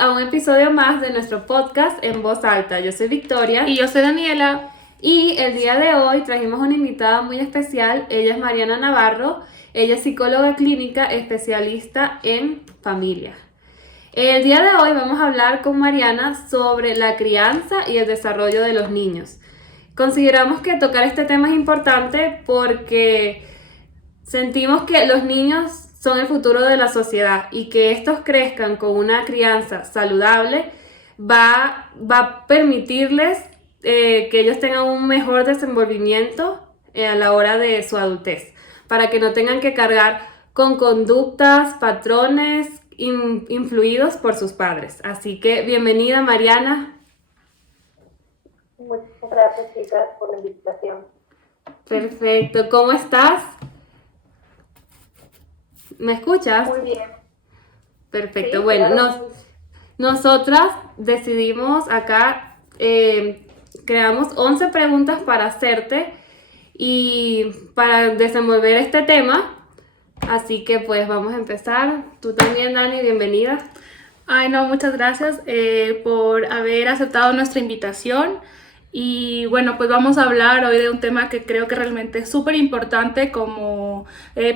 a un episodio más de nuestro podcast En Voz Alta. Yo soy Victoria. Y yo soy Daniela. Y el día de hoy trajimos una invitada muy especial. Ella es Mariana Navarro. Ella es psicóloga clínica especialista en familia. El día de hoy vamos a hablar con Mariana sobre la crianza y el desarrollo de los niños. Consideramos que tocar este tema es importante porque sentimos que los niños son el futuro de la sociedad y que estos crezcan con una crianza saludable va a permitirles que ellos tengan un mejor desenvolvimiento a la hora de su adultez, para que no tengan que cargar con conductas, patrones influidos por sus padres. Así que bienvenida, Mariana. Muchas gracias, chicas, por la invitación. Perfecto. ¿Cómo estás? ¿Me escuchas? Muy bien. Perfecto. Sí, bueno, claro. nosotras decidimos acá, creamos 11 preguntas para hacerte y para desenvolver este tema. Así que pues vamos a empezar. Tú también, Dani, bienvenida. Ay, no, muchas gracias por haber aceptado nuestra invitación. Y bueno, pues vamos a hablar hoy de un tema que creo que realmente es súper importante como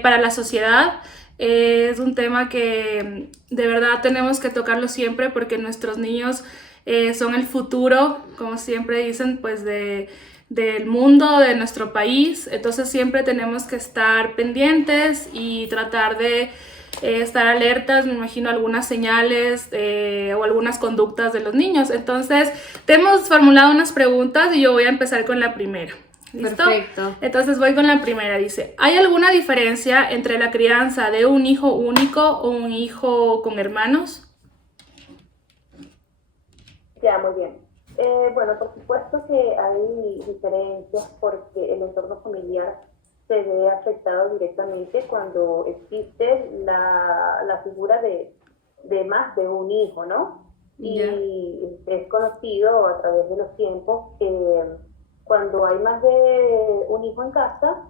para la sociedad. Es un tema que de verdad tenemos que tocarlo siempre porque nuestros niños son el futuro, como siempre dicen, pues del mundo, de nuestro país. Entonces siempre tenemos que estar pendientes y tratar de estar alertas, me imagino algunas señales o algunas conductas de los niños. Entonces te hemos formulado unas preguntas y yo voy a empezar con la primera. ¿Listo? Perfecto. Entonces voy con la primera. Dice, ¿hay alguna diferencia entre la crianza de un hijo único o un hijo con hermanos? Ya, muy bien. Bueno, por supuesto que hay diferencias porque el entorno familiar se ve afectado directamente cuando existe la figura de más de un hijo, ¿no? Y es conocido a través de los tiempos que cuando hay más de un hijo en casa,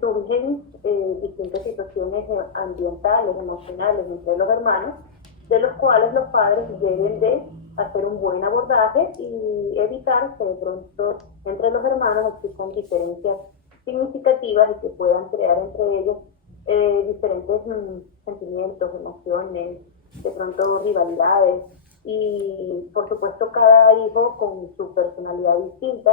surgen distintas situaciones ambientales, emocionales entre los hermanos, de los cuales los padres deben de hacer un buen abordaje y evitar que de pronto entre los hermanos existan diferencias significativas y que puedan crear entre ellos diferentes sentimientos, emociones, de pronto rivalidades y por supuesto cada hijo con su personalidad distinta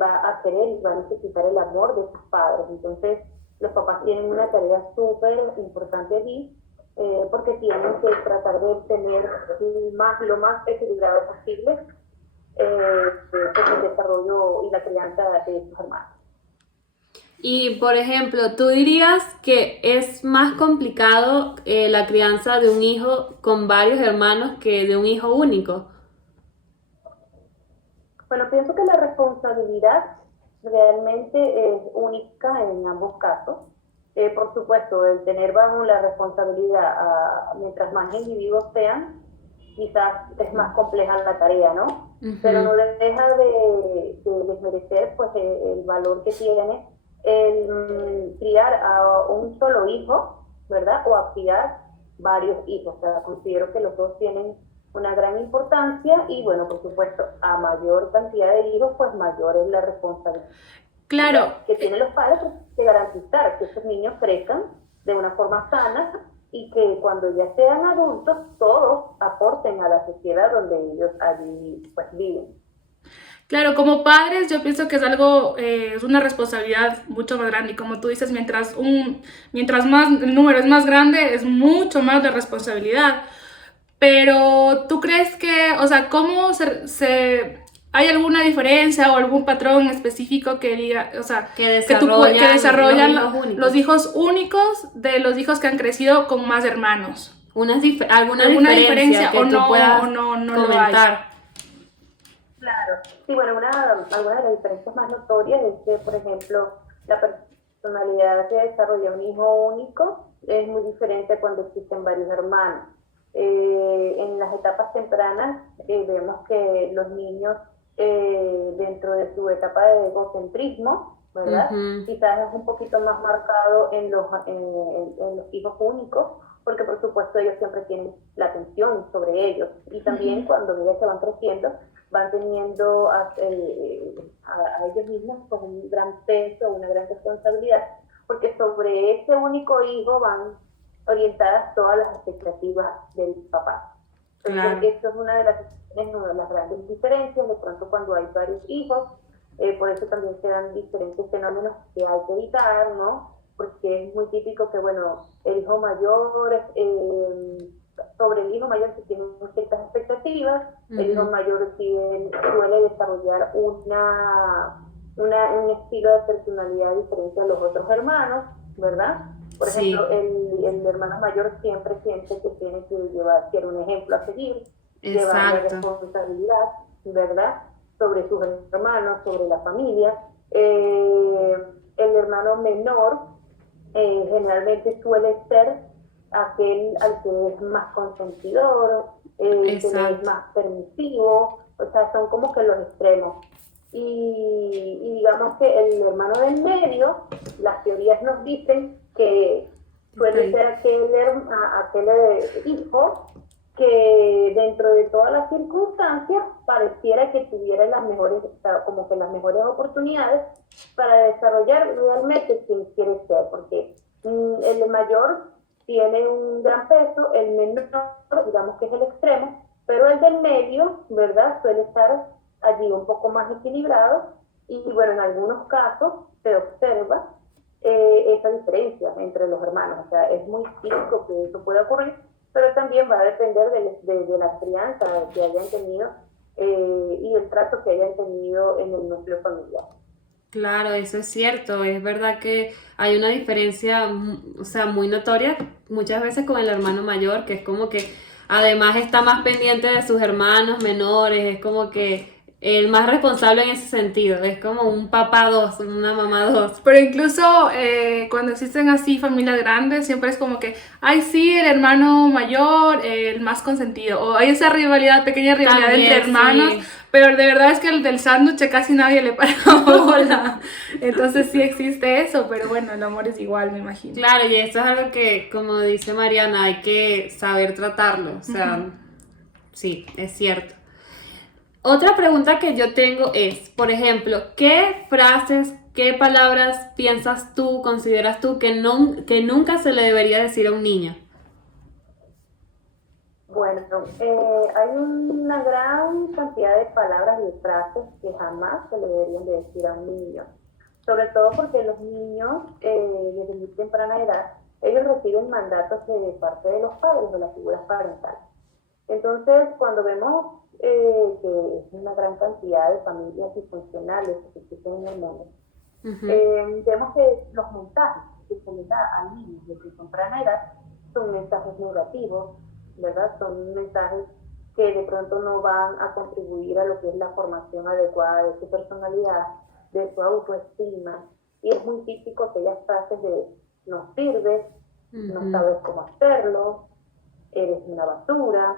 va a querer y va a necesitar el amor de sus padres. Entonces los papás tienen una tarea súper importante allí porque tienen que tratar de tener lo más equilibrado posible el desarrollo y la crianza de sus hermanos. Y, por ejemplo, ¿tú dirías que es más complicado la crianza de un hijo con varios hermanos que de un hijo único? Bueno, pienso que la responsabilidad realmente es única en ambos casos. Por supuesto, el tener bajo la responsabilidad, mientras más individuos sean, quizás es más compleja la tarea, ¿no? Pero no deja de desmerecer pues, el valor que tiene el criar a un solo hijo, ¿verdad? O a criar varios hijos. O sea, considero que los dos tienen una gran importancia y, bueno, por supuesto, a mayor cantidad de hijos, pues mayor es la responsabilidad. Claro. Que tienen los padres de garantizar que esos niños crezcan de una forma sana y que cuando ya sean adultos todos aporten a la sociedad donde ellos allí pues viven. Claro, como padres yo pienso que es algo, es una responsabilidad mucho más grande y como tú dices, mientras más el número es más grande, es mucho más de responsabilidad. Pero ¿tú crees que, o sea, cómo hay alguna diferencia o algún patrón específico que diga, o sea, que desarrollan los hijos únicos de los hijos que han crecido con más hermanos? ¿Alguna diferencia que o tú no, puedas o no comentar? Claro, sí, bueno, alguna de las diferencias más notorias es que, por ejemplo, la personalidad que desarrolla un hijo único es muy diferente cuando existen varios hermanos. En las etapas tempranas vemos que los niños dentro de su etapa de egocentrismo, ¿verdad? Quizás es un poquito más marcado en los hijos únicos porque por supuesto ellos siempre tienen la atención sobre ellos. Y también cuando ellos se van creciendo, van teniendo a ellos mismos pues, un gran peso, una gran responsabilidad, porque sobre ese único hijo van orientadas todas las expectativas del papá. Entonces, Claro. esto es una de las grandes diferencias, de pronto cuando hay varios hijos, por eso también se dan diferentes fenómenos que hay que evitar, ¿no? Porque es muy típico que, bueno, el hijo mayor, sobre el hijo mayor se tienen ciertas expectativas, el hijo mayor suele desarrollar un estilo de personalidad diferente a los otros hermanos, ¿verdad? Por Sí, ejemplo, el hermano mayor siempre siente que tiene que llevar, ser un ejemplo a seguir, llevar la exacto. responsabilidad, ¿verdad? Sobre sus hermanos, sobre la familia. El hermano menor generalmente suele ser aquel al que es más consentidor, que le es Exacto. más permisivo, o sea, son como que los extremos. Y digamos que el hermano del medio, las teorías nos dicen que Está suele ahí. ser aquel hijo que dentro de todas las circunstancias pareciera que tuviera las mejores, como que las mejores oportunidades para desarrollar realmente quien quiere ser, porque el mayor tiene un gran peso, el menor, digamos que es el extremo, pero el del medio, ¿verdad? Suele estar allí un poco más equilibrado y bueno, en algunos casos se observa esa diferencia entre los hermanos, o sea, es muy típico que eso pueda ocurrir, pero también va a depender de la crianza que hayan tenido y el trato que hayan tenido en el núcleo familiar. Claro, eso es cierto. Es verdad que hay una diferencia, o sea, muy notoria muchas veces con el hermano mayor, que es como que además está más pendiente de sus hermanos menores, es como que el más responsable en ese sentido. Es como un papá dos, una mamá dos. Pero incluso cuando existen así familias grandes, siempre es como que, ay, sí, el hermano mayor, el más consentido. O hay esa rivalidad, pequeña rivalidad entre También, hermanos, sí. pero de verdad es que el del sándwich casi nadie le para bola. Entonces sí existe eso, pero bueno, el amor es igual, me imagino. Claro, y eso es algo que, como dice Mariana, hay que saber tratarlo. O sea, sí, es cierto. Otra pregunta que yo tengo es, por ejemplo, ¿qué frases, qué palabras piensas tú, consideras tú que nunca se le debería decir a un niño? Bueno, hay una gran cantidad de palabras y de frases que jamás se le deberían de decir a un niño, sobre todo porque los niños desde muy temprana edad, ellos reciben mandatos de parte de los padres, de las figuras parentales. Entonces, cuando vemos que es una gran cantidad de familias disfuncionales que existen en el mundo, Ujú. vemos que los mensajes que se les da a niños desde temprana edad son mensajes negativos, ¿verdad? Son mensajes que de pronto no van a contribuir a lo que es la formación adecuada de su personalidad, de su autoestima. Y es muy típico aquellas frases de no sirves, no Ujú. sabes cómo hacerlo, eres una basura,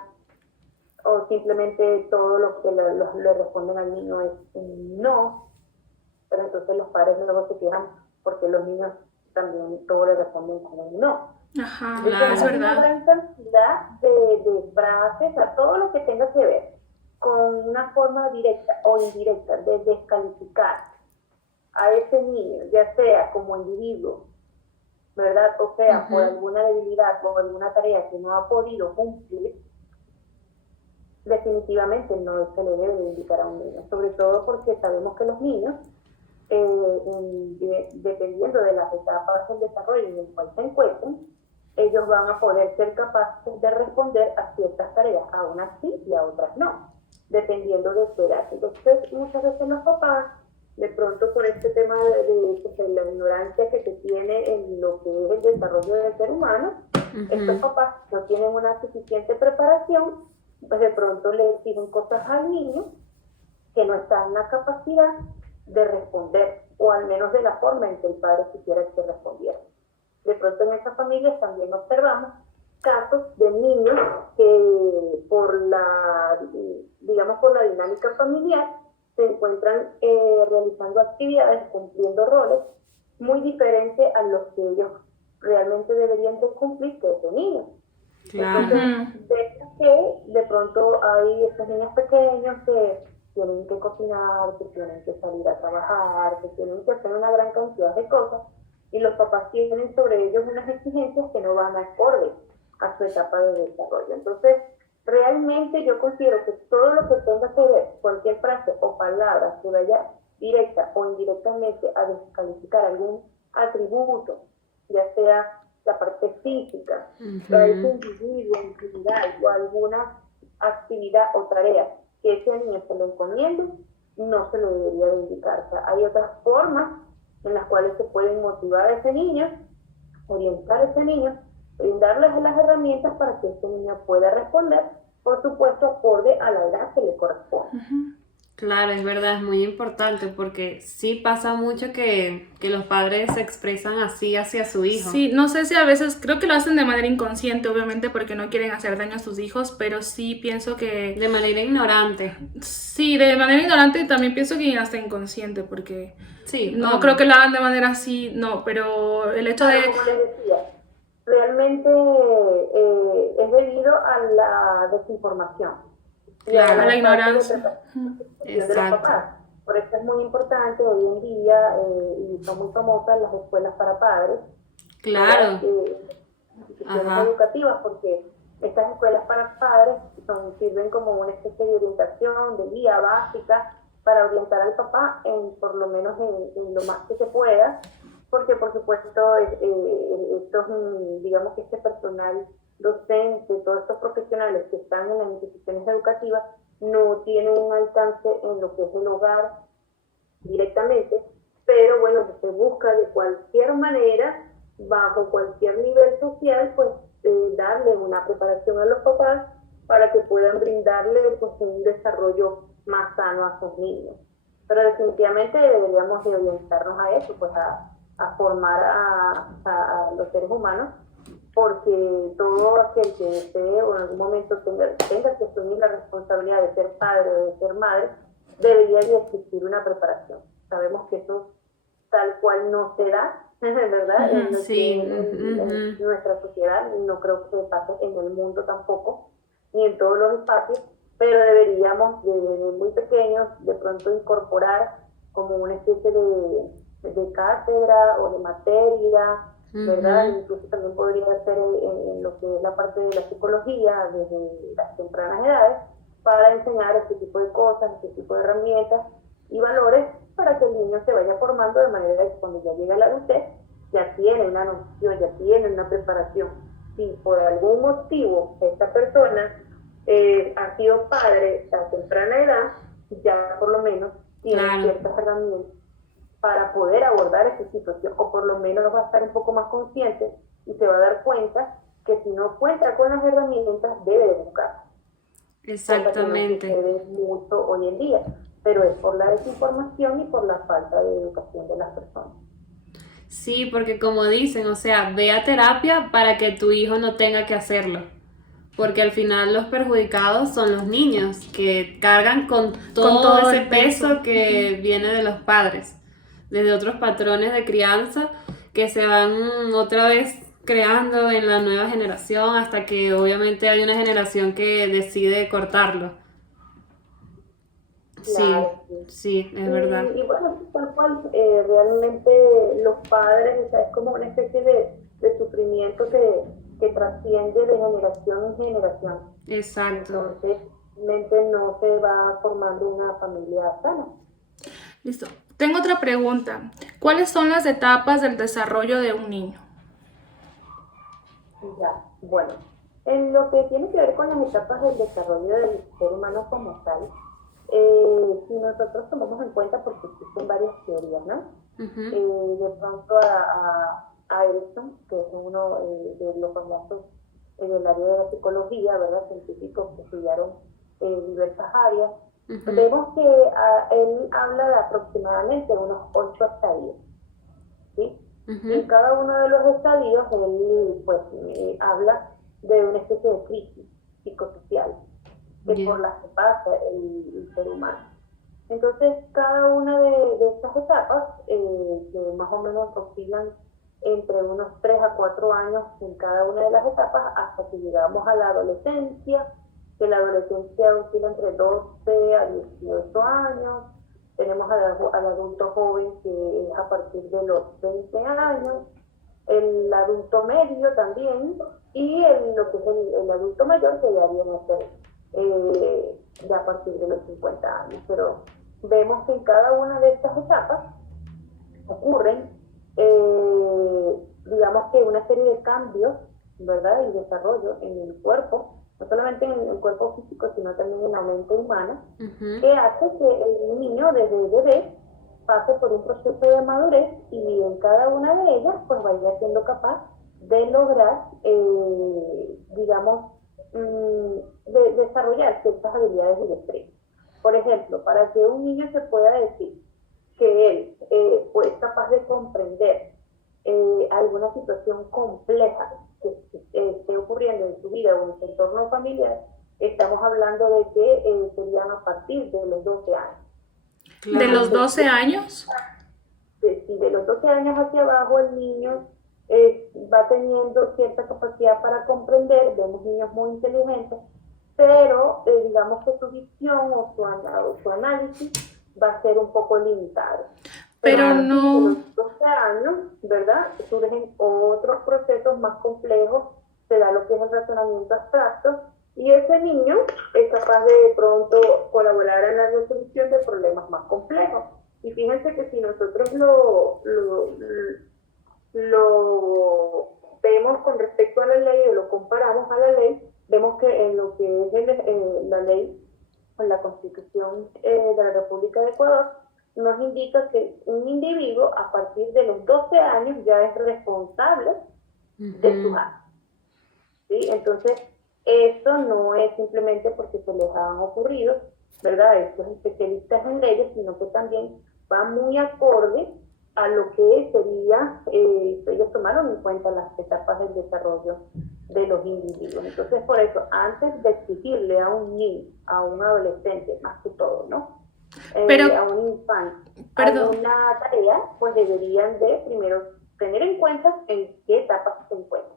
o simplemente todo lo que le responden al niño es un no, pero entonces los padres luego se quejan porque los niños también todo le responden con un no. Ajá, Entonces es Claro. hay una verdad. gran cantidad de frases, a todo lo que tenga que ver con una forma directa o indirecta de descalificar a ese niño, ya sea como individuo, ¿verdad? O sea, por Ujú. alguna debilidad o alguna tarea que no ha podido cumplir, definitivamente no se le debe de indicar a un niño, sobre todo porque sabemos que los niños, dependiendo de las etapas del desarrollo en el cual se encuentren, ellos van a poder ser capaces de responder a ciertas tareas, a unas sí y a otras no, dependiendo de su edad. Entonces, muchas veces los papás, de pronto por este tema de la ignorancia que se tiene en lo que es el desarrollo del ser humano, estos Ujú. papás no tienen una suficiente preparación, pues de pronto le exigen cosas al niño que no están en la capacidad de responder, o al menos de la forma en que el padre quisiera que respondiera. De pronto en esas familias también observamos casos de niños que digamos, por la dinámica familiar, se encuentran realizando actividades, cumpliendo roles muy diferentes a los que ellos realmente deberían de cumplir que ese niño. Claro. Entonces, ves que de pronto hay estos niños pequeños que tienen que cocinar, que tienen que salir a trabajar, que tienen que hacer una gran cantidad de cosas, y los papás tienen sobre ellos unas exigencias que no van acorde a su etapa de desarrollo. Entonces, realmente yo considero que todo lo que tenga que ver, cualquier frase o palabra que vaya directa o indirectamente a descalificar algún atributo, ya sea la parte física, a ese individuo individual o alguna actividad o tarea que ese niño se lo encomiende, no se lo debería de indicar. O sea, hay otras formas en las cuales se pueden motivar a ese niño, orientar a ese niño, brindarles las herramientas para que ese niño pueda responder, por supuesto, acorde a la edad que le corresponde. Claro, es verdad, es muy importante porque sí pasa mucho que los padres se expresan así hacia su hijo. Sí, no sé si a veces, creo que lo hacen de manera inconsciente, obviamente, porque no quieren hacer daño a sus hijos, pero sí pienso que... De manera ignorante. Sí, de manera ignorante, y también pienso que hasta inconsciente, porque Sí, no obvio. creo que lo hagan de manera así, no, pero el hecho de... Como les decía, realmente es debido a la desinformación y Claro. A la ignorancia. de los Exacto. papás. Por eso es muy importante hoy en día, y son muy famosas las escuelas para padres, Claro. instituciones Ajá. educativas, porque estas escuelas para padres sirven como una especie de orientación, de guía básica para orientar al papá por lo menos en lo más que se pueda, porque por supuesto digamos que este personal docente, todos estos profesionales que están en las instituciones educativas no tienen un alcance en lo que es el hogar directamente, pero bueno, se busca de cualquier manera, bajo cualquier nivel social, pues darle una preparación a los papás para que puedan brindarle pues un desarrollo más sano a sus niños. Pero definitivamente deberíamos de orientarnos a eso, pues a formar a los seres humanos, porque todo aquel que desee o en algún momento tenga que asumir la responsabilidad de ser padre o de ser madre, debería de existir una preparación. Sabemos que eso tal cual no se da, ¿verdad? Sí. En nuestra sociedad, y no creo que pase en el mundo tampoco, ni en todos los espacios, pero deberíamos desde muy pequeños de pronto incorporar como una especie de cátedra o de materia, ¿verdad? Incluso también podría ser en lo que es la parte de la psicología desde las tempranas edades, para enseñar este tipo de cosas, este tipo de herramientas y valores para que el niño se vaya formando de manera que cuando ya llegue a la adultez ya tiene una noción, ya tiene una preparación. Si por algún motivo esta persona ha sido padre a temprana edad, ya por lo menos tiene ciertas herramientas para poder abordar esa situación, o por lo menos va a estar un poco más consciente y se va a dar cuenta que si no cuenta con las herramientas debe buscar. Exactamente. Cosa que no sucede mucho hoy en día, pero es por la desinformación y por la falta de educación de las personas. Sí, porque como dicen, o sea, ve a terapia para que tu hijo no tenga que hacerlo. Porque al final los perjudicados son los niños que cargan con todo ese peso que viene de los padres, desde otros patrones de crianza que se van otra vez creando en la nueva generación hasta que obviamente hay una generación que decide cortarlo. Claro, sí, es verdad. Y bueno, tal cual, realmente los padres, o sea, es como una especie de sufrimiento que trasciende de generación en generación. Exacto. Entonces, realmente no se va formando una familia sana. Listo. Tengo otra pregunta. ¿Cuáles son las etapas del desarrollo de un niño? Ya, bueno, en lo que tiene que ver con las etapas del desarrollo del ser humano como tal, si nosotros tomamos en cuenta, porque existen varias teorías, ¿no? De pronto a Erickson, que es uno de los famosos en el área de la psicología, ¿verdad? Científicos que estudiaron diversas áreas, vemos que él habla de aproximadamente unos 8 estadios, ¿sí? Y en cada uno de los estadios él pues habla de una especie de crisis psicosocial por las que pasa el ser humano. Entonces cada una de estas etapas que más o menos oscilan entre unos 3 a 4 años en cada una de las etapas hasta que llegamos a la adolescencia, que la adolescencia oscila entre 12 a 18 años. Tenemos al adulto joven, que es a partir de los 20 años, el adulto medio también, y lo que es el adulto mayor, que ya viene a ser ya a partir de los 50 años. Pero vemos que en cada una de estas etapas ocurren, digamos que una serie de cambios, ¿verdad? Y desarrollo en el cuerpo, no solamente en el cuerpo físico, sino también en la mente humana, que hace que el niño desde bebé pase por un proceso de madurez y en cada una de ellas pues vaya siendo capaz de lograr, digamos, de desarrollar ciertas habilidades y destrezas. Por ejemplo, para que un niño se pueda decir que él pues, es capaz de comprender alguna situación compleja que esté ocurriendo en su vida o en su entorno familiar, estamos hablando de que serían a partir de los 12 años. Claro. ¿De los 12 años? De los 12 años hacia abajo el niño va teniendo cierta capacidad para comprender. Vemos niños muy inteligentes, pero digamos que su visión o su análisis va a ser un poco limitado. Pero no... A los 12 años, ¿verdad? Surgen otros procesos más complejos, se da lo que es el razonamiento abstracto, y ese niño es capaz de pronto colaborar en la resolución de problemas más complejos. Y fíjense que si nosotros lo vemos con respecto a la ley o lo comparamos a la ley, vemos que en lo que es la ley o la Constitución de la República de Ecuador, nos indica que un individuo a partir de los 12 años ya es responsable de sus actos. ¿Sí? Entonces, esto no es simplemente porque se les han ocurrido, ¿verdad?, estos especialistas en leyes, sino que también va muy acorde a lo que sería, ellos tomaron en cuenta las etapas del desarrollo de los individuos. Entonces, por eso, antes de exigirle a un niño, a un adolescente, más que todo, ¿no?, a un infante, alguna tarea, pues deberían de primero tener en cuenta en qué etapa se encuentra.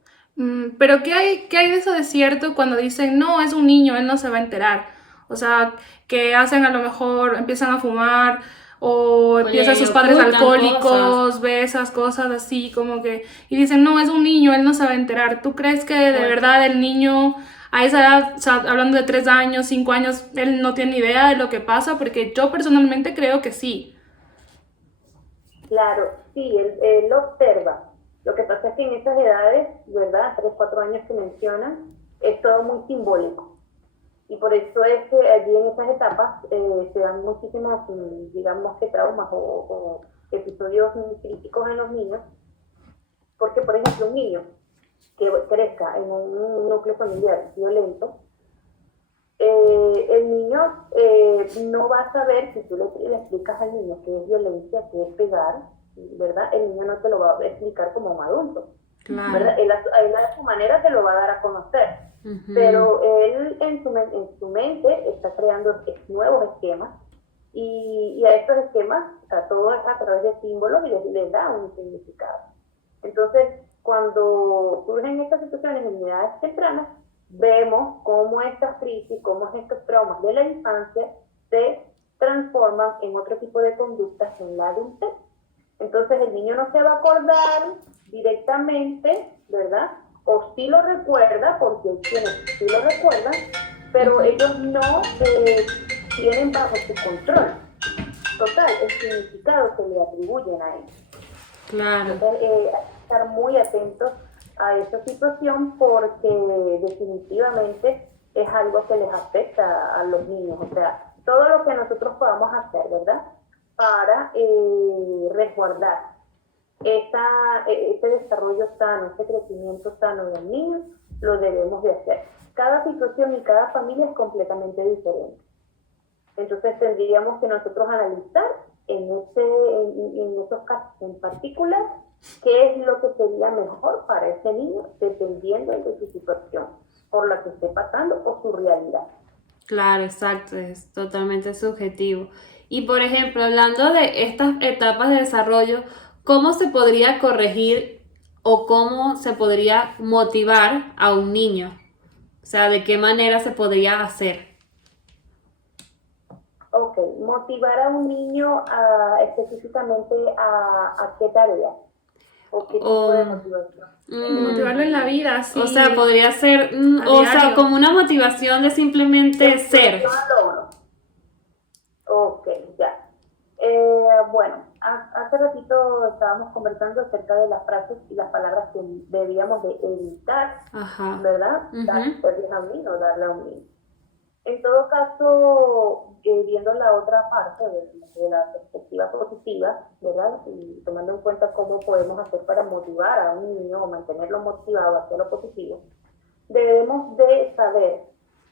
Pero ¿qué hay de eso de cierto cuando dicen, no, es un niño, él no se va a enterar? O sea, que hacen a lo mejor, empiezan a fumar o empiezan sus padres alcohólicos, cosas. Ve esas cosas así como que... Y dicen, no, es un niño, él no se va a enterar. ¿Tú crees que de verdad el niño a esa edad, o sea, hablando de 3 años, 5 años, él no tiene idea de lo que pasa? Porque yo personalmente creo que sí. Claro, sí, él lo observa. Lo que pasa es que en esas edades, ¿verdad?, 3, 4 años que mencionan, es todo muy simbólico. Y por eso es que allí en esas etapas se dan muchísimos, digamos que traumas o episodios críticos en los niños. Porque, por ejemplo, un niño que crezca en un núcleo familiar violento, el niño no va a saber, si tú le explicas al niño qué es violencia, qué es pegar, ¿verdad? El niño no te lo va a explicar como un adulto, claro, ¿verdad? Él a su manera te lo va a dar a conocer, pero él en su mente está creando nuevos esquemas, y a estos esquemas, a todo es a través de símbolos, y les da un significado. Entonces, cuando surgen estas situaciones en edades tempranas, vemos cómo estas crisis, cómo estos traumas de la infancia se transforman en otro tipo de conductas en la adultez. Entonces el niño no se va a acordar directamente, ¿verdad? O sí lo recuerda, porque hay quienes sí lo recuerdan, pero ellos no tienen bajo su control total el significado que le atribuyen a ellos. Claro. Entonces hay que estar muy atentos a esa situación, porque definitivamente es algo que les afecta a los niños. O sea, todo lo que nosotros podamos hacer, ¿verdad?, para resguardar ese desarrollo sano, ese crecimiento sano del niño, lo debemos de hacer. Cada situación y cada familia es completamente diferente. Entonces tendríamos que nosotros analizar en esos casos en particular qué es lo que sería mejor para ese niño, dependiendo de su situación por la que esté pasando o su realidad. Claro, exacto, es totalmente subjetivo. Y por ejemplo, hablando de estas etapas de desarrollo, ¿cómo se podría corregir o cómo se podría motivar a un niño? O sea, ¿de qué manera se podría hacer? Ok, motivar a un niño específicamente a qué tarea o qué tipo de O, motivación. Motivarlo en la vida, o sí, sea, podría ser, a o sea, diario. como una motivación de simplemente ser. Motivación al logro. Ok, ya. Bueno, hace ratito estábamos conversando acerca de las frases y las palabras que debíamos de evitar, Ajá. ¿verdad? Ujú. Darle a un niño, darle a un niño. En todo caso, viendo la otra parte de la perspectiva positiva, ¿verdad? Y tomando en cuenta cómo podemos hacer para motivar a un niño o mantenerlo motivado hacia lo positivo, debemos de saber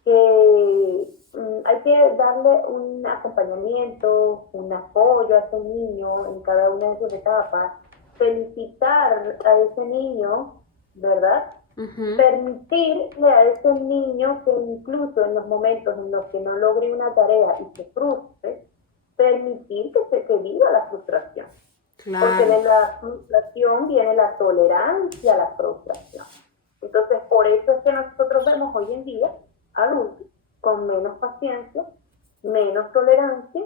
que hay que darle un acompañamiento, un apoyo a ese niño en cada una de sus etapas, felicitar a ese niño, ¿verdad? Ujú. Permitirle a ese niño que incluso en los momentos en los que no logre una tarea y se frustre, permitir que viva la frustración. Porque Claro. de la frustración viene la tolerancia a la frustración. Entonces, por eso es que nosotros vemos hoy en día adultos con menos paciencia, menos tolerancia,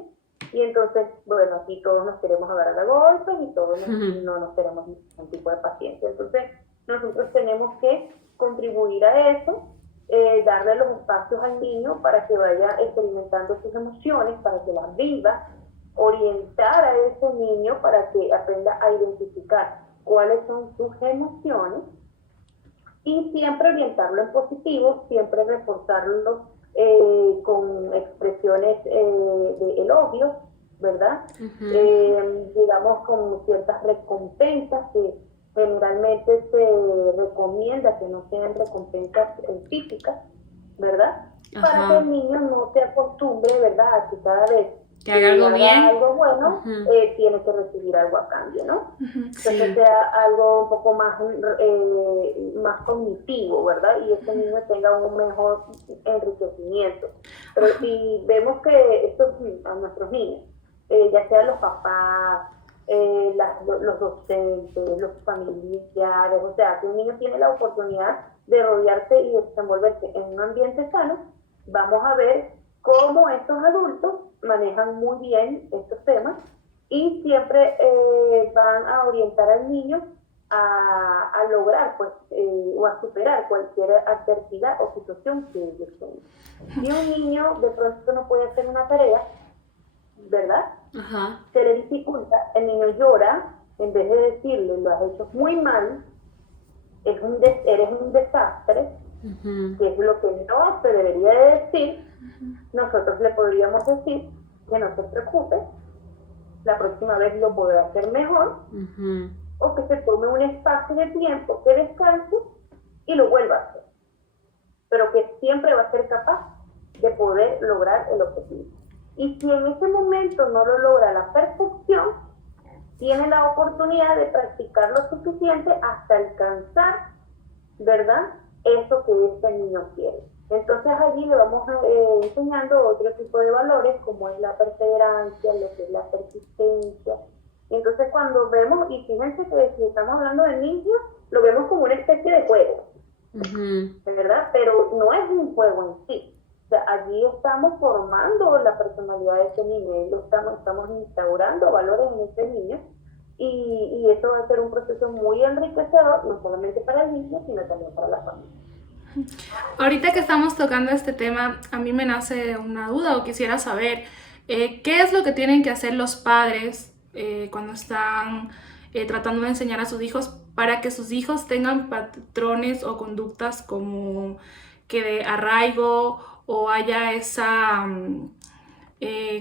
y entonces, bueno, aquí todos nos queremos agarrar a golpes y todos no nos tenemos ningún tipo de paciencia. Entonces, nosotros tenemos que contribuir a eso, darle los espacios al niño para que vaya experimentando sus emociones, para que las viva, orientar a ese niño para que aprenda a identificar cuáles son sus emociones y siempre orientarlo en positivo, siempre reforzarlo con expresiones de elogio, ¿verdad? Digamos con ciertas recompensas que generalmente se recomienda que no sean recompensas físicas, ¿verdad? Para que Ajá. el niño no se acostumbre, ¿verdad? A que cada vez Que haga algo haga bien. algo bueno, Ujú. tiene que recibir algo a cambio, ¿no? Entonces Sí. sea algo un poco más cognitivo, ¿verdad? Y ese niño tenga un mejor enriquecimiento. Pero si vemos que esto a nuestros niños, ya sean los papás, los docentes, los familiares, o sea, que un niño tiene la oportunidad de rodearse y desenvolverse en un ambiente sano, vamos a ver cómo estos adultos manejan muy bien estos temas y siempre van a orientar al niño a lograr pues, o a superar cualquier adversidad o situación que ellos tengan. Si un niño de pronto no puede hacer una tarea, ¿verdad? Ajá. Se le dificulta, el niño llora, en vez de decirle, lo has hecho muy mal, eres un desastre, Ujú. que es lo que no se debería de decir, nosotros le podríamos decir que no se preocupe, la próxima vez lo podrá hacer mejor, Ujú. o que se tome un espacio de tiempo, que descanse y lo vuelva a hacer, pero que siempre va a ser capaz de poder lograr el objetivo. Y si en ese momento no lo logra a la perfección, tiene la oportunidad de practicar lo suficiente hasta alcanzar, ¿verdad? Eso que este niño quiere. Entonces allí le vamos enseñando otro tipo de valores como es la perseverancia, lo que es la persistencia. Y entonces cuando vemos, y fíjense que si estamos hablando de niños, lo vemos como una especie de juego, ¿verdad? Pero no es un juego en sí. O sea, allí estamos formando la personalidad de ese niño, estamos instaurando valores en ese niño y eso va a ser un proceso muy enriquecedor, no solamente para el niño, sino también para la familia. Ahorita que estamos tocando este tema, a mí me nace una duda o quisiera saber qué es lo que tienen que hacer los padres cuando están tratando de enseñar a sus hijos para que sus hijos tengan patrones o conductas como que de arraigo o haya esa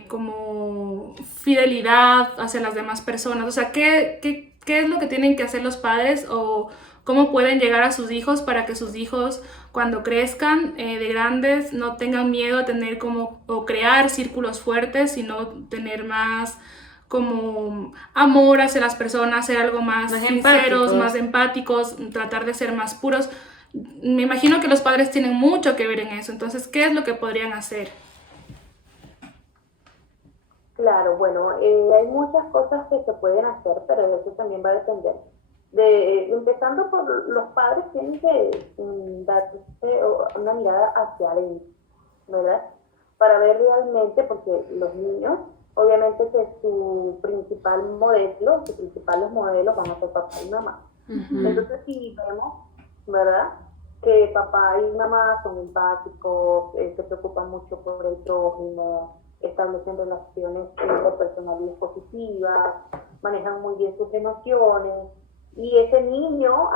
como fidelidad hacia las demás personas. O sea, ¿qué es lo que tienen que hacer los padres o cómo pueden llegar a sus hijos para que sus hijos cuando crezcan de grandes no tengan miedo a tener como o crear círculos fuertes, sino tener más como amor hacia las personas, ser algo más sinceros, más empáticos, tratar de ser más puros? Me imagino que los padres tienen mucho que ver en eso. Entonces, ¿qué es lo que podrían hacer? Claro, bueno, hay muchas cosas que se pueden hacer, pero eso también va a depender Empezando por los padres tienen que dar una mirada hacia adentro, ¿verdad? Para ver realmente, porque los niños, obviamente que sus principales modelos van a ser papá y mamá. Ujú. Entonces, si vemos, ¿verdad? Que papá y mamá son empáticos, se preocupan mucho por el prójimo, establecen relaciones interpersonales positivas, manejan muy bien sus emociones, y ese niño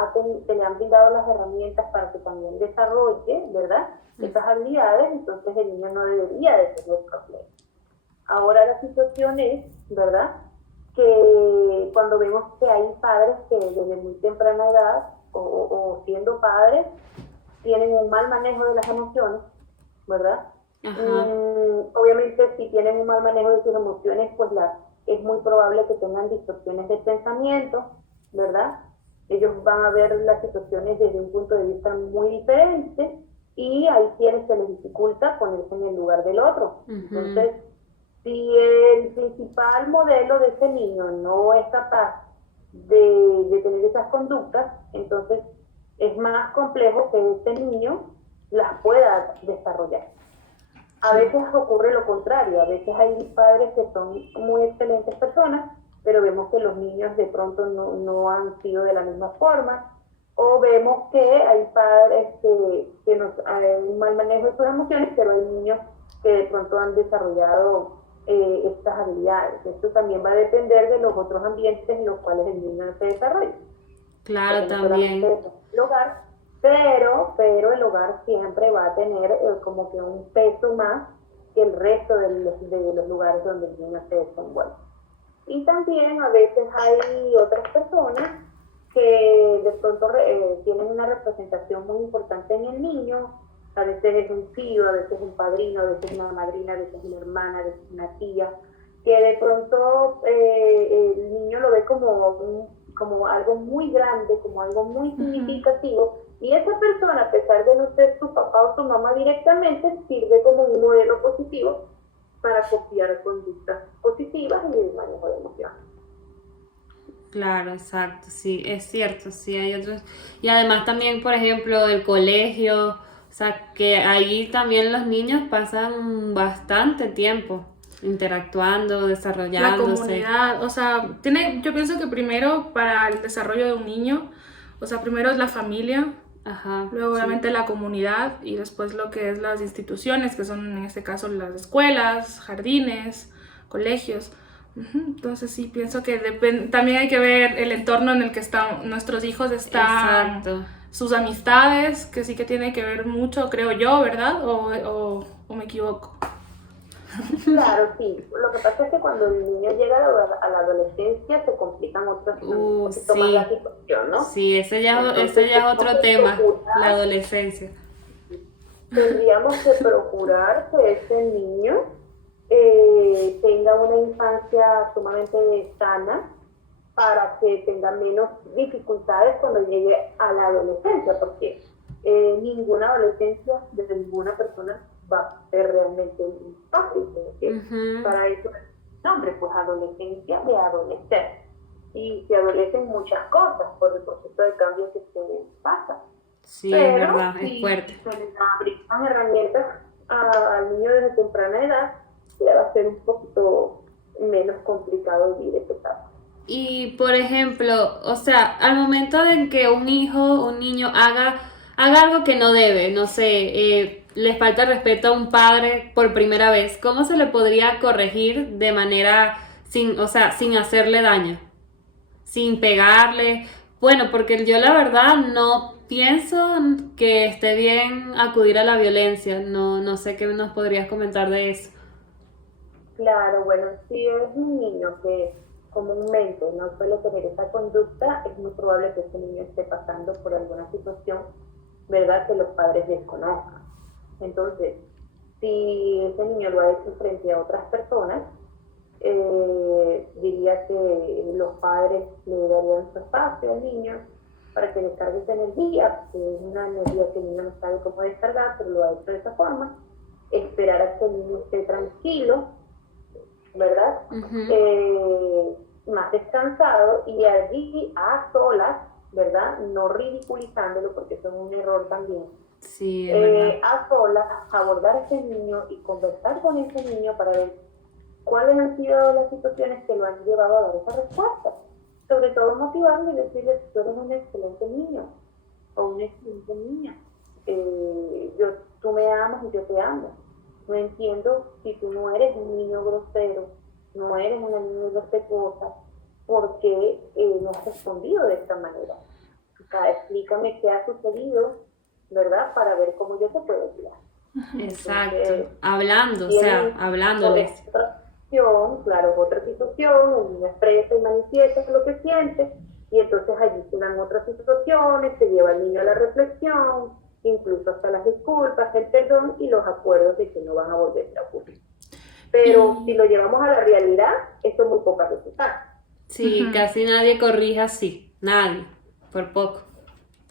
se le han brindado las herramientas para que también desarrolle, ¿verdad? Esas habilidades, entonces el niño no debería de tener problemas. Ahora la situación es, ¿verdad? Que cuando vemos que hay padres que desde muy temprana edad o siendo padres tienen un mal manejo de las emociones, ¿verdad? Ajá. Obviamente si tienen un mal manejo de sus emociones, pues es muy probable que tengan distorsiones de pensamiento, ¿verdad? Ellos van a ver las situaciones desde un punto de vista muy diferente y hay quienes se les dificulta ponerse en el lugar del otro. Ujú. Entonces, si el principal modelo de ese niño no es capaz de tener esas conductas, entonces es más complejo que ese niño las pueda desarrollar. A veces ocurre lo contrario, a veces hay padres que son muy excelentes personas, pero vemos que los niños de pronto no han sido de la misma forma, o vemos que hay padres que hay un mal manejo de sus emociones, pero hay niños que de pronto han desarrollado estas habilidades. Esto también va a depender de los otros ambientes en los cuales el niño se desarrolla. Claro, Porque no solamente también. es el hogar, pero el hogar siempre va a tener como que un peso más que el resto de los lugares donde el niño se desenvuelve. Y también a veces hay otras personas que de pronto tienen una representación muy importante en el niño. A veces es un tío, a veces un padrino, a veces una madrina, a veces una hermana, a veces una tía, que de pronto el niño lo ve como algo muy grande, como algo muy significativo, y esa persona, a pesar de no ser su papá o su mamá directamente, sirve como un modelo positivo para copiar conductas positivas y el manejo de emociones. Claro, exacto, sí, es cierto, sí hay otros. Y además también, por ejemplo, el colegio, o sea, que ahí también los niños pasan bastante tiempo interactuando, La desarrollándose. comunidad, o sea, yo pienso que primero para el desarrollo de un niño, o sea, primero es la familia, Ajá, luego sí. obviamente la comunidad y después lo que es las instituciones, que son en este caso las escuelas, jardines, colegios. Entonces sí, pienso que también hay que ver el entorno en el que nuestros hijos están, Exacto. sus amistades, que sí que tiene que ver mucho, creo yo, ¿verdad? ¿O me equivoco? Claro, sí. Lo que pasa es que cuando el niño llega a la adolescencia se complican un poquito más la Sí, situación, ¿no? sí, ese Entonces ya es tenemos otro que tema, la procurar, adolescencia. tendríamos que procurar que ese niño tenga una infancia sumamente sana para que tenga menos dificultades cuando llegue a la adolescencia, porque ninguna adolescencia de ninguna persona va a ser realmente fácil. Ujú. Para eso es el nombre, pues adolescencia de adolecer. Y se adolecen muchas cosas por el proceso de cambio que se pasa. Sí, es Pero verdad, es si fuerte. se les brindan herramientas al niño desde temprana edad, ya va a ser un poquito menos complicado vivir esta etapa. Y por ejemplo, o sea, al momento de que un hijo, un niño haga algo que no debe, no sé, le falta respeto a un padre por primera vez, ¿cómo se le podría corregir de manera o sea, sin hacerle daño? Sin pegarle. Bueno, porque yo la verdad no pienso que esté bien acudir a la violencia. No, no sé qué nos podrías comentar de eso. Claro, bueno, si es un niño que comúnmente no suele tener esa conducta, es muy probable que ese niño esté pasando por alguna situación, ¿verdad?, que los padres desconozcan. Entonces, si ese niño lo ha hecho frente a otras personas, diría que los padres le darían su espacio al niño para que descargue esa energía, que es una energía que el niño no sabe cómo descargar, pero lo ha hecho de esa forma. Esperar a que el niño esté tranquilo, ¿verdad? Ujú. más descansado y allí a solas, ¿verdad? No ridiculizándolo, porque eso es un error también. Sí, es verdad. A solas, abordar a ese niño y conversar con ese niño para ver cuáles han sido las situaciones que lo han llevado a dar esa respuesta. Sobre todo motivarlo y decirle, tú eres un excelente niño o una excelente niña. Tú me amas y yo te amo. No entiendo si tú no eres un niño grosero, no eres una niña irrespetuosa, ¿por qué no has respondido de esta manera? O sea, explícame qué ha sucedido, ¿verdad? Para ver cómo yo te puedo ayudar. Exacto. Entonces, hablando, o sea, hablándoles. Claro, otra situación, el niño expresa y manifiesta lo que siente, y entonces allí se dan otras situaciones, se lleva al niño a la reflexión, incluso hasta las disculpas, el perdón y los acuerdos de que no van a volver a ocurrir. Pero si lo llevamos a la realidad, esto es muy pocas veces pasa. Sí, casi nadie corrige así, nadie, por poco.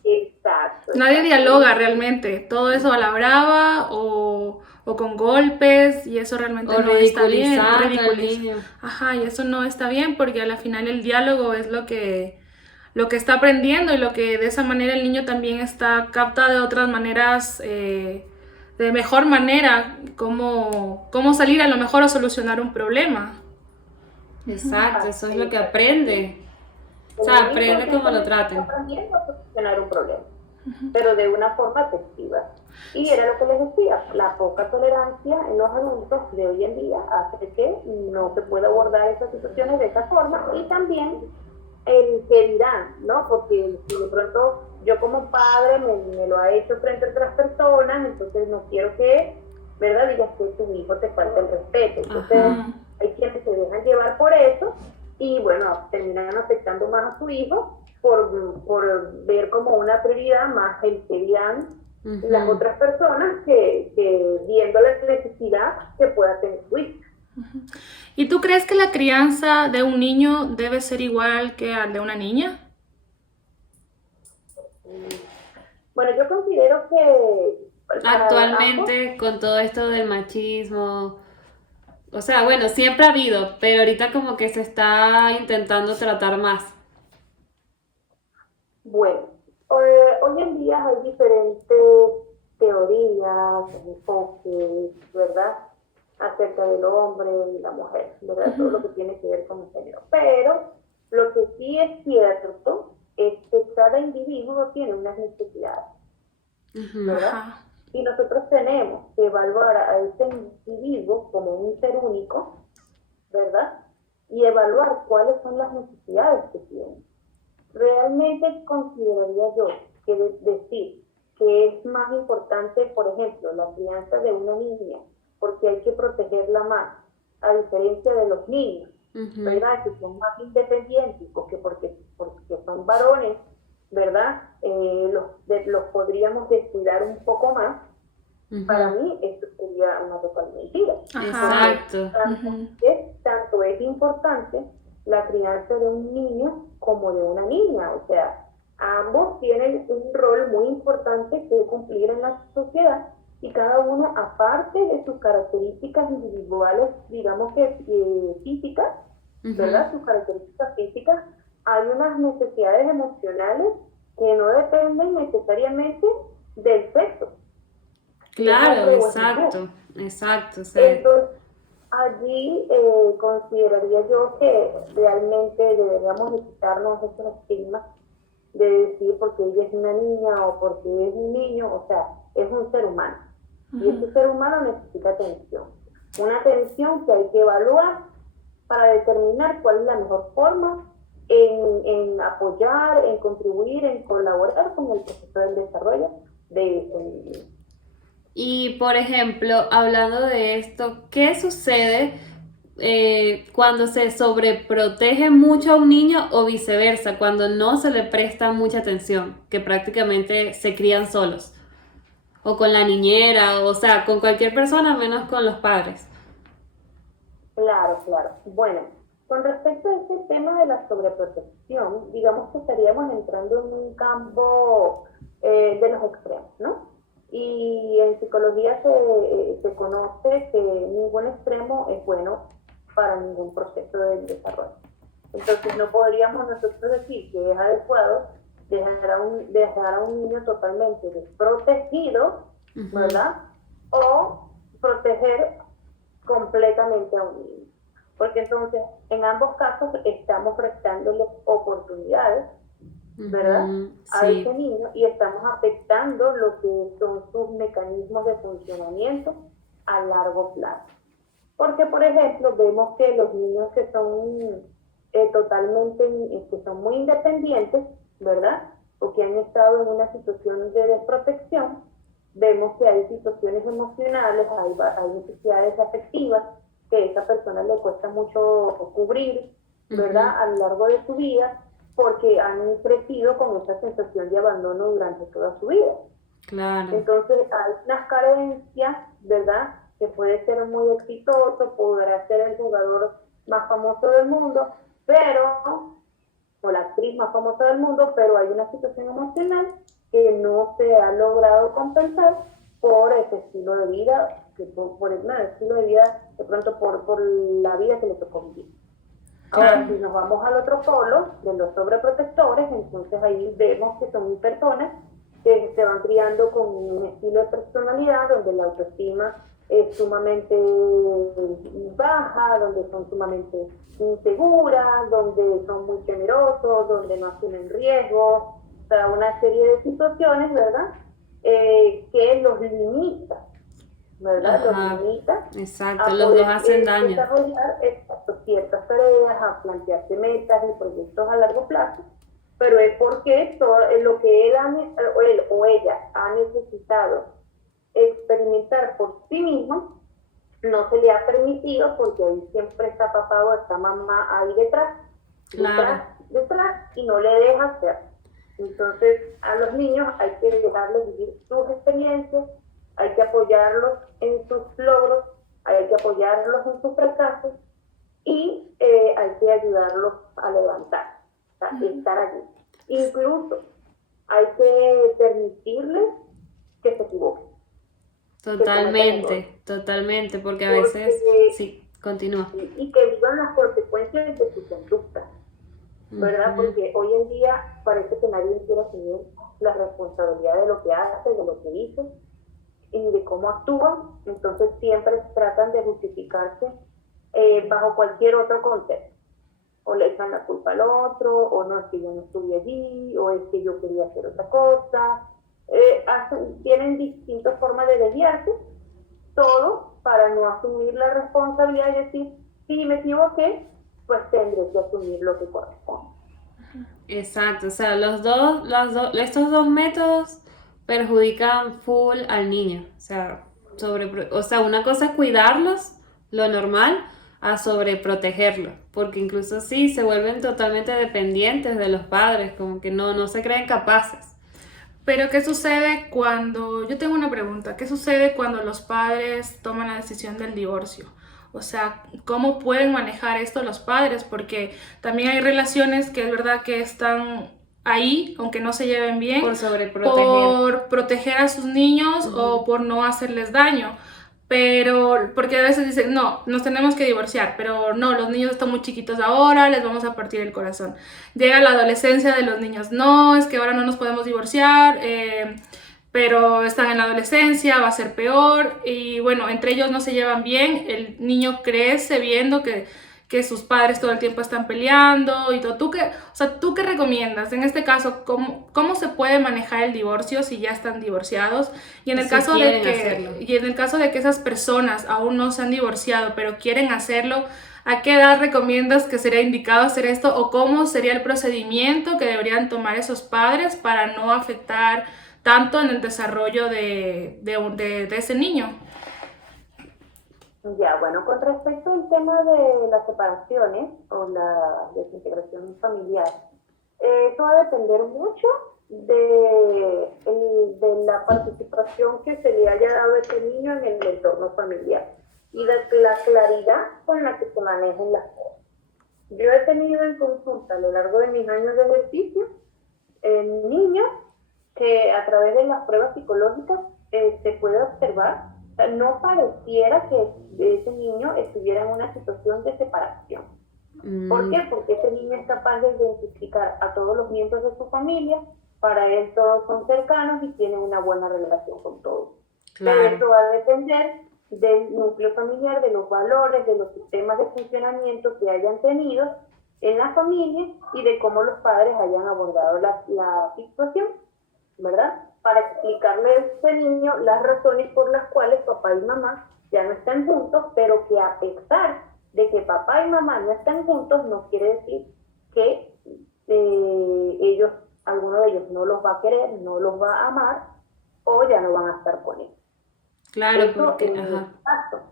Exacto. Nadie dialoga realmente, todo eso a la brava o con golpes, y eso realmente O no está bien. ridiculizando al niño. Ajá, y eso no está bien, porque a la final el diálogo es lo que está aprendiendo, y lo que de esa manera el niño también capta de otras maneras, de mejor manera, cómo salir a lo mejor a solucionar un problema. Exacto, eso es lo que aprende. O sea, aprende como lo traten. Aprendiendo a solucionar un problema, pero de una forma efectiva. Y era lo que les decía, la poca tolerancia en los adultos de hoy en día hace que no se pueda abordar esas situaciones de esa forma, y también el que dirán, ¿no? Porque si de pronto yo como padre me lo ha hecho frente a otras personas, entonces no quiero que, ¿verdad? Digas que tu hijo te falta el respeto. Entonces hay quienes se dejan llevar por eso y bueno, terminan afectando más a su hijo por ver como una prioridad más el que dirán las otras personas que viendo la necesidad que pueda tener su hijo. ¿Y tú crees que la crianza de un niño debe ser igual que la de una niña? Bueno, yo considero que Actualmente, con todo esto del machismo, o sea, bueno, siempre ha habido, pero ahorita como que se está intentando tratar más. Bueno, hoy en día hay diferentes teorías, enfoques, ¿verdad? Acerca del hombre y la mujer, ¿verdad? Todo lo que tiene que ver con el género. Pero lo que sí es cierto es que cada individuo tiene unas necesidades, ¿verdad? Y nosotros tenemos que evaluar a ese individuo como un ser único, ¿verdad? Y evaluar cuáles son las necesidades que tiene. Realmente consideraría yo que decir que es más importante, por ejemplo, la crianza de una niña, porque hay que protegerla más, a diferencia de los niños, ¿verdad? Que son más independientes, porque son varones, ¿verdad? Los podríamos descuidar un poco más. Para mí esto sería una total mentira. Exacto. Tanto es importante la crianza de un niño como de una niña, o sea, ambos tienen un rol muy importante que cumplir en la sociedad, y cada uno, aparte de sus características individuales, digamos que físicas, ¿verdad? Sus características físicas, hay unas necesidades emocionales que no dependen necesariamente del sexo. Claro, exacto. O sea, entonces, allí consideraría yo que realmente deberíamos quitarnos esos estigmas de decir porque ella es una niña o porque es un niño, o sea, es un ser humano. Y ese ser humano necesita atención. Una atención que hay que evaluar para determinar cuál es la mejor forma en apoyar, en contribuir, en colaborar con el proceso del desarrollo de ese niño. y por ejemplo, hablando de esto, ¿qué sucede cuando se sobreprotege mucho a un niño o viceversa, cuando no se le presta mucha atención, que prácticamente se crían solos? O con la niñera, o sea, con cualquier persona menos con los padres. Claro. Bueno, con respecto a este tema de la sobreprotección, digamos que estaríamos entrando en un campo de los extremos, ¿no? Y en psicología se conoce que ningún extremo es bueno para ningún proceso de desarrollo. Entonces no podríamos nosotros decir que es adecuado dejar a un niño totalmente desprotegido, ¿verdad? O proteger completamente a un niño. Porque entonces en ambos casos estamos restándole oportunidades, ¿verdad? A Sí. ese niño, y estamos afectando lo que son sus mecanismos de funcionamiento a largo plazo. Porque, por ejemplo, vemos que los niños que son que son muy independientes, ¿verdad? O que han estado en una situación de desprotección, vemos que hay situaciones emocionales, hay necesidades afectivas que a esa persona le cuesta mucho cubrir, ¿verdad? A lo largo de su vida, porque han crecido con esa sensación de abandono durante toda su vida. Claro. Entonces hay unas carencias, ¿verdad? Que puede ser muy exitoso, podrá ser el jugador más famoso del mundo, o la actriz más famosa del mundo, pero hay una situación emocional que no se ha logrado compensar por ese estilo de vida, de pronto por la vida que le tocó vivir. Ahora, si nos vamos al otro polo, de los sobreprotectores, entonces ahí vemos que son personas que se van criando con un estilo de personalidad donde la autoestima es sumamente baja, donde son sumamente inseguras, donde son muy temerosos, donde no asumen riesgos, o sea, una serie de situaciones, ¿verdad? Que los limita, ¿verdad? Ajá. Los limita. Exacto, los dos hacen daño. Desarrollar ciertas tareas, a plantearse metas y proyectos a largo plazo, pero es porque todo lo que él o ella ha necesitado experimentar por sí mismo no se le ha permitido, porque ahí siempre está papá o está mamá ahí detrás, y no le deja hacer. Entonces a los niños hay que dejarles vivir sus experiencias, hay que apoyarlos en sus logros, hay que apoyarlos en sus fracasos, y hay que ayudarlos a levantar, o sea, estar allí. Incluso hay que permitirles que se equivoquen. Totalmente, porque a veces, sí, continúa. Y que vivan las consecuencias de su conducta, ¿verdad? Porque hoy en día parece que nadie quiere asumir la responsabilidad de lo que hace, de lo que hizo y de cómo actúan. Entonces siempre tratan de justificarse bajo cualquier otro concepto. O le echan la culpa al otro, o no, es que yo no estuve allí, o es que yo quería hacer otra cosa. Tienen distintas formas de desviarse, todo para no asumir la responsabilidad y decir, si me equivoqué, pues tendré que asumir lo que corresponde. Exacto, o sea, estos dos métodos perjudican full al niño. O sea, una cosa es cuidarlos, lo normal, a sobreprotegerlos, porque incluso sí se vuelven totalmente dependientes de los padres, como que no se creen capaces. Pero ¿qué sucede cuando, yo tengo una pregunta, ¿qué sucede cuando los padres toman la decisión del divorcio? O sea, ¿cómo pueden manejar esto los padres? Porque también hay relaciones que es verdad que están ahí, aunque no se lleven bien, por proteger a sus niños o por no hacerles daño. Pero, porque a veces dicen, no, nos tenemos que divorciar, pero no, los niños están muy chiquitos ahora, les vamos a partir el corazón. Llega la adolescencia de los niños, no, es que ahora no nos podemos divorciar, pero están en la adolescencia, va a ser peor, y bueno, entre ellos no se llevan bien, el niño crece viendo que sus padres todo el tiempo están peleando y todo. ¿Tú qué recomiendas? En este caso, ¿cómo se puede manejar el divorcio si ya están divorciados? Y en el caso de que esas personas aún no se han divorciado, pero quieren hacerlo, ¿a qué edad recomiendas que sería indicado hacer esto? ¿O cómo sería el procedimiento que deberían tomar esos padres para no afectar tanto en el desarrollo de ese niño? Ya, bueno, con respecto al tema de las separaciones o la desintegración familiar, eso va a depender mucho de la participación que se le haya dado a ese niño en el entorno familiar y de la claridad con la que se manejen las cosas. Yo he tenido en consulta a lo largo de mis años de ejercicio niños que a través de las pruebas psicológicas se puede observar. No pareciera que ese niño estuviera en una situación de separación. ¿Por Mm, qué? Porque ese niño es capaz de identificar a todos los miembros de su familia, para él todos son cercanos y tiene una buena relación con todos. Pero claro, eso va a depender del núcleo familiar, de los valores, de los sistemas de funcionamiento que hayan tenido en la familia y de cómo los padres hayan abordado la situación, ¿verdad? Para explicarle a ese niño las razones por las cuales papá y mamá ya no están juntos, pero que a pesar de que papá y mamá no están juntos, no quiere decir que ellos, alguno de ellos no los va a querer, no los va a amar o ya no van a estar con él. claro, Eso porque, en ajá. este caso.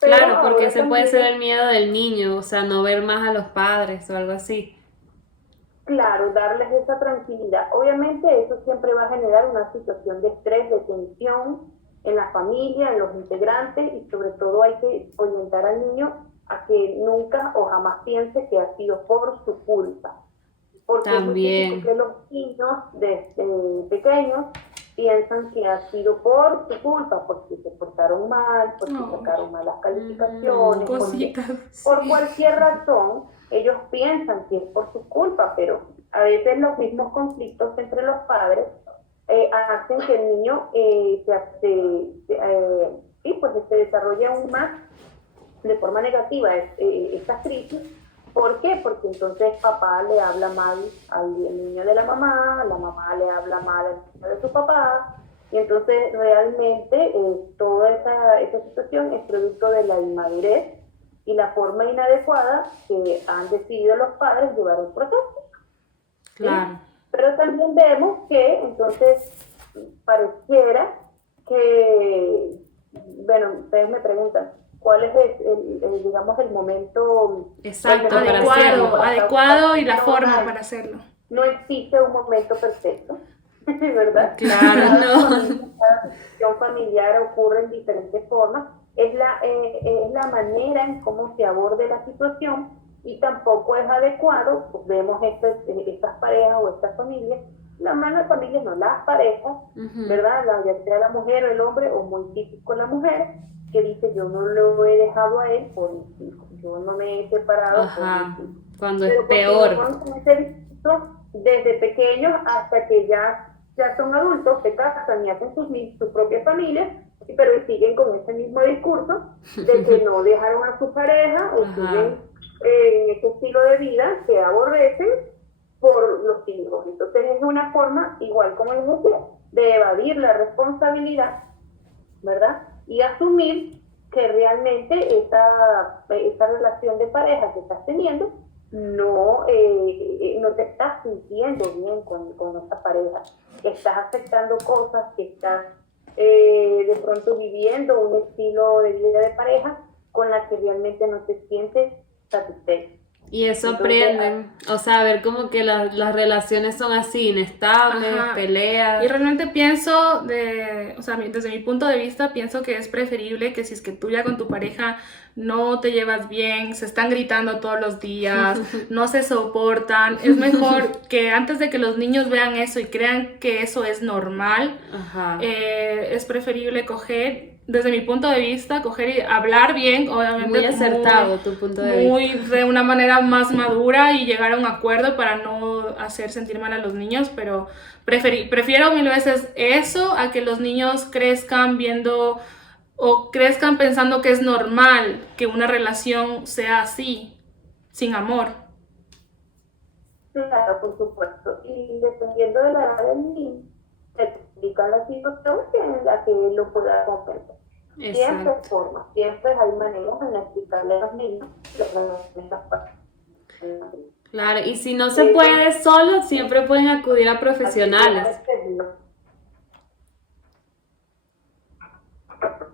Pero Claro, porque ahora ese puede ser también, el miedo del niño, o sea, no ver más a los padres o algo así. claro, darles esa tranquilidad. Obviamente eso siempre va a generar una situación de estrés, de tensión en la familia, en los integrantes y sobre todo hay que orientar al niño a que nunca o jamás piense que ha sido por su culpa, porque es muy típico También. que los niños desde pequeños piensan que ha sido por su culpa, porque se portaron mal, porque Oh, sacaron malas calificaciones, Ujú, porque cositas. por sí. cualquier razón ellos piensan que es por su culpa, pero a veces los mismos conflictos entre los padres hacen que el niño sí, pues, se desarrolle aún más de forma negativa esta crisis. ¿Por qué? Porque entonces papá le habla mal al niño de la mamá le habla mal al niño de su papá, y entonces realmente toda esa situación es producto de la inmadurez y la forma inadecuada que han decidido los padres llevar el proceso, ¿sí? Claro. Pero también vemos que entonces pareciera que, bueno, ustedes me preguntan, ¿cuál es digamos, el momento, el Exacto, mejor para momento Adecuado, hacerlo. para adecuado y la forma trabajar? para hacerlo. No existe un momento perfecto, ¿verdad? Claro, Cada familia, no. cada situación familiar ocurre en diferentes formas. Es la manera en cómo se aborde la situación y tampoco es adecuado, pues vemos estas parejas o estas familias, las familias no, las parejas, Ujú, ¿verdad? Ya sea la mujer o el hombre, o muy típico la mujer, que dice yo no lo he dejado a él por mis hijos, yo no me he separado por mis ajá. hijos, Cuando es pero peor. continúan con ese visto desde pequeños hasta que ya son adultos, se casan y hacen sus propias familias, pero siguen con ese mismo discurso de que no dejaron a su pareja o Ajá. siguen en ese estilo de vida que aborrecen por los hijos. Entonces es una forma, igual como les decía, de evadir la responsabilidad, ¿verdad? Y asumir que realmente esa relación de pareja que estás teniendo no te estás sintiendo bien con esa pareja, que estás aceptando cosas, que estás de pronto viviendo un estilo de vida de pareja con la que realmente no te sientes satisfecho. Y eso Entonces, aprenden. O sea, ver como que las relaciones son así, inestables, Ajá. Y peleas. realmente pienso, o sea, desde mi punto de vista, pienso que es preferible que si es que tú ya con tu pareja no te llevas bien, se están gritando todos los días, no se soportan, es mejor que antes de que los niños vean eso y crean que eso es normal, Ajá. es preferible coger, desde mi punto de vista, coger y hablar bien, obviamente Muy acertado tu punto de muy vista. de una manera más madura y llegar a un acuerdo para no hacer sentir mal a los niños, pero prefiero mil veces eso a que los niños crezcan viendo o crezcan pensando que es normal que una relación sea así, sin amor. claro, por supuesto. Y dependiendo de la edad del niño, se explica la situación en la que él lo pueda comprender. Siempre hay Exacto. formas, siempre hay maneras en explicarle a los niños lo que no pasa. Claro, y si no se Eso, puede solo, siempre pueden acudir a así como profesionales.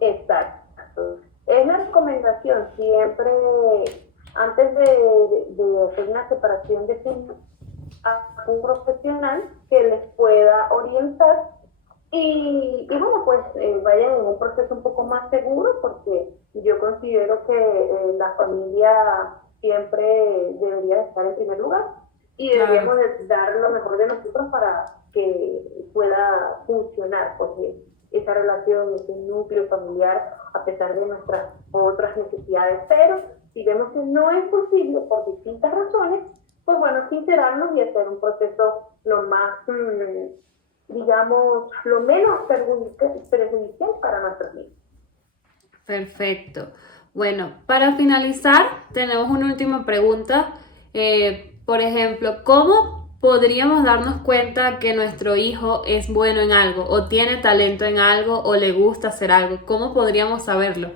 exacto. Es la recomendación siempre, antes de hacer una separación de niños, a un profesional que les pueda orientar bueno, pues vayan en un proceso un poco más seguro, porque yo considero que la familia siempre debería estar en primer lugar y Claro, deberíamos de dar lo mejor de nosotros para que pueda funcionar, porque esa relación, ese núcleo familiar, a pesar de nuestras otras necesidades. Pero si vemos que no es posible por distintas razones, pues bueno, sincerarnos y hacer un proceso lo más, digamos, lo menos perjudicial para nuestros niños. Perfecto. Bueno, para finalizar, tenemos una última pregunta. Por ejemplo, ¿cómo podríamos darnos cuenta que nuestro hijo es bueno en algo, o tiene talento en algo, o le gusta hacer algo? ¿Cómo podríamos saberlo?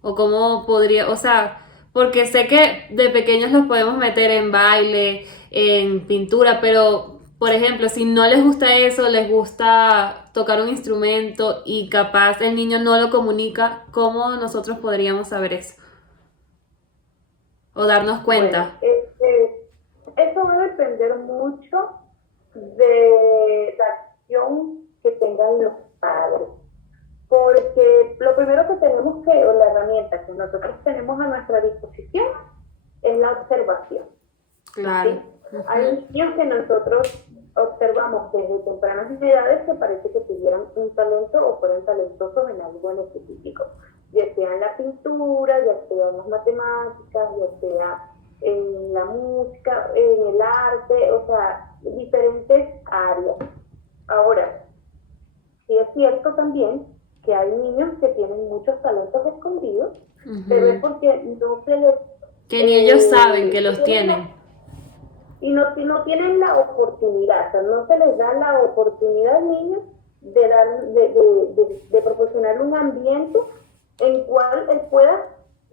O cómo podría, o sea, porque sé que de pequeños los podemos meter en baile, en pintura, pero por ejemplo, si no les gusta eso, les gusta tocar un instrumento y capaz el niño no lo comunica, ¿cómo nosotros podríamos saber eso? O darnos cuenta. Bueno, eso va a depender mucho de la acción que tengan los padres. Porque lo primero que tenemos que, o la herramienta que nosotros tenemos a nuestra disposición, es la observación. Claro. ¿Sí? Hay niños que nosotros observamos desde tempranas edades que parece que tuvieran un talento o fueran talentosos en algo en específico, ya sea en la pintura, ya sea en las matemáticas, ya sea en la música, en el arte, o sea, diferentes áreas. Ahora, sí es cierto también que hay niños que tienen muchos talentos escondidos, pero es porque no se les... Que ni ellos saben que los tienen. Y no tienen la oportunidad, o sea, no se les da la oportunidad al niño de proporcionarle un ambiente en el cual él pueda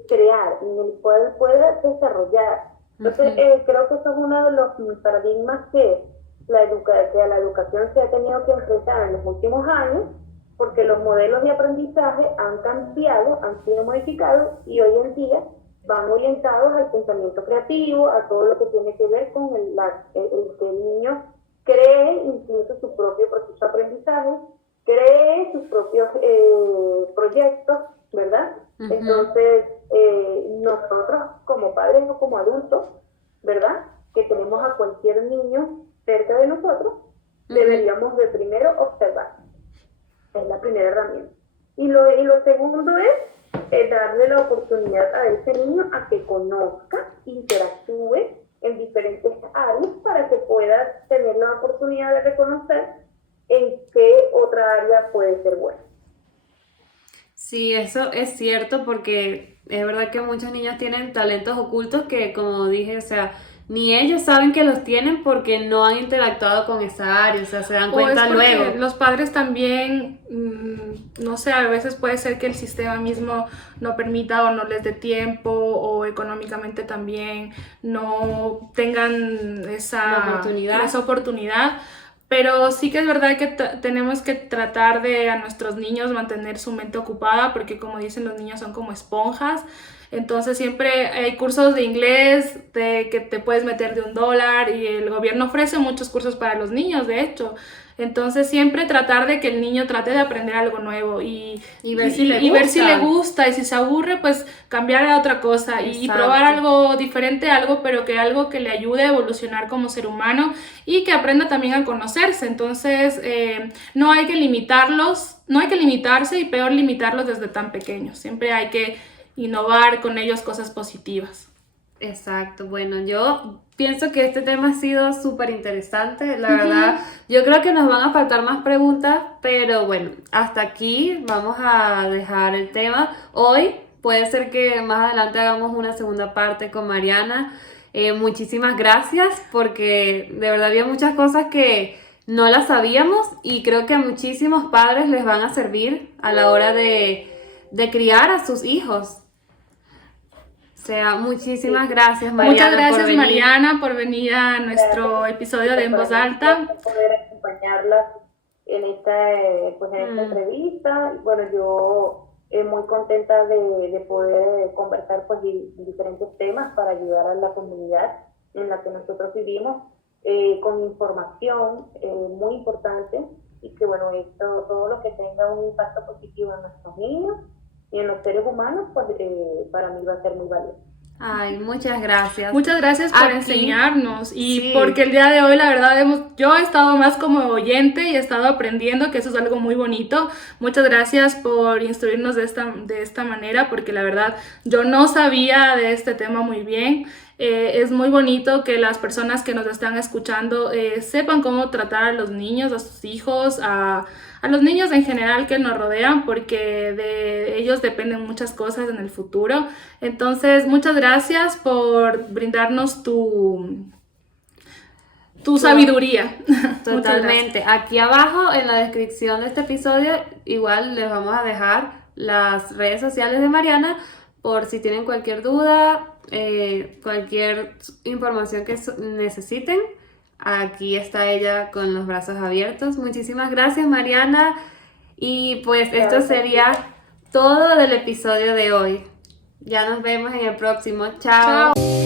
crear, en el cual él pueda desarrollar. Entonces, creo que eso es uno de los paradigmas que la educación se ha tenido que enfrentar en los últimos años, porque los modelos de aprendizaje han cambiado, han sido modificados, y hoy en día van orientados al pensamiento creativo, a todo lo que tiene que ver con el que el niño cree incluso su propio proceso de aprendizaje, cree sus propios proyectos, ¿verdad? Entonces, nosotros como padres o como adultos, ¿verdad?, que tenemos a cualquier niño cerca de nosotros, deberíamos de primero observar. Es la primera herramienta. Y lo segundo es darle la oportunidad a ese niño a que conozca, interactúe en diferentes áreas para que pueda tener la oportunidad de reconocer en qué otra área puede ser buena. Sí, eso es cierto, porque es verdad que muchos niños tienen talentos ocultos que, como dije, o sea, ni ellos saben que los tienen porque no han interactuado con esa área, o sea, se dan cuenta luego. Los padres también, no sé, a veces puede ser que el sistema mismo no permita o no les dé tiempo, o económicamente también no tengan esa oportunidad. Pero sí que es verdad que tenemos que tratar de a nuestros niños mantener su mente ocupada, porque como dicen, los niños son como esponjas. Entonces siempre hay cursos de inglés que te puedes meter de $1, y el gobierno ofrece muchos cursos para los niños, de hecho. Entonces siempre tratar de que el niño trate de aprender algo nuevo y ver si le gusta, y si se aburre, pues cambiar a otra cosa. Y probar algo diferente, algo que le ayude a evolucionar como ser humano y que aprenda también a conocerse. Entonces no hay que limitarse, y peor limitarlos desde tan pequeños. Siempre hay que innovar con ellos cosas positivas. Exacto, bueno, yo pienso que este tema ha sido súper interesante, la verdad. Yo creo que nos van a faltar más preguntas, pero bueno, hasta aquí vamos a dejar el tema. Hoy puede ser que más adelante hagamos una segunda parte con Mariana. Muchísimas gracias, porque de verdad había muchas cosas que no las sabíamos, y creo que a muchísimos padres les van a servir a la hora de criar a sus hijos. O sea, muchísimas gracias, Mariana. Muchas gracias, Mariana, por venir a nuestro episodio de En Voz Alta. Poder acompañarlas en esta entrevista. Bueno, yo muy contenta de poder conversar pues diferentes temas para ayudar a la comunidad en la que nosotros vivimos, con información muy importante, y que bueno, esto, todo lo que tenga un impacto positivo en nuestros niños y en los seres humanos, pues para mí va a ser muy valioso. Ay, muchas gracias. Muchas gracias por Aquí, enseñarnos y sí. porque el día de hoy la verdad yo he estado más como oyente y he estado aprendiendo, que eso es algo muy bonito. Muchas gracias por instruirnos de esta manera, porque la verdad yo no sabía de este tema muy bien. Es muy bonito que las personas que nos están escuchando sepan cómo tratar a los niños, a sus hijos, a los niños en general que nos rodean, porque de ellos dependen muchas cosas en el futuro. Entonces, muchas gracias por brindarnos tu sabiduría. Totalmente. Aquí abajo en la descripción de este episodio igual les vamos a dejar las redes sociales de Mariana por si tienen cualquier duda, cualquier información que necesiten. Aquí está ella con los brazos abiertos. Muchísimas gracias, Mariana. Y pues esto sería todo del episodio de hoy. Ya nos vemos en el próximo. Chao. Chao.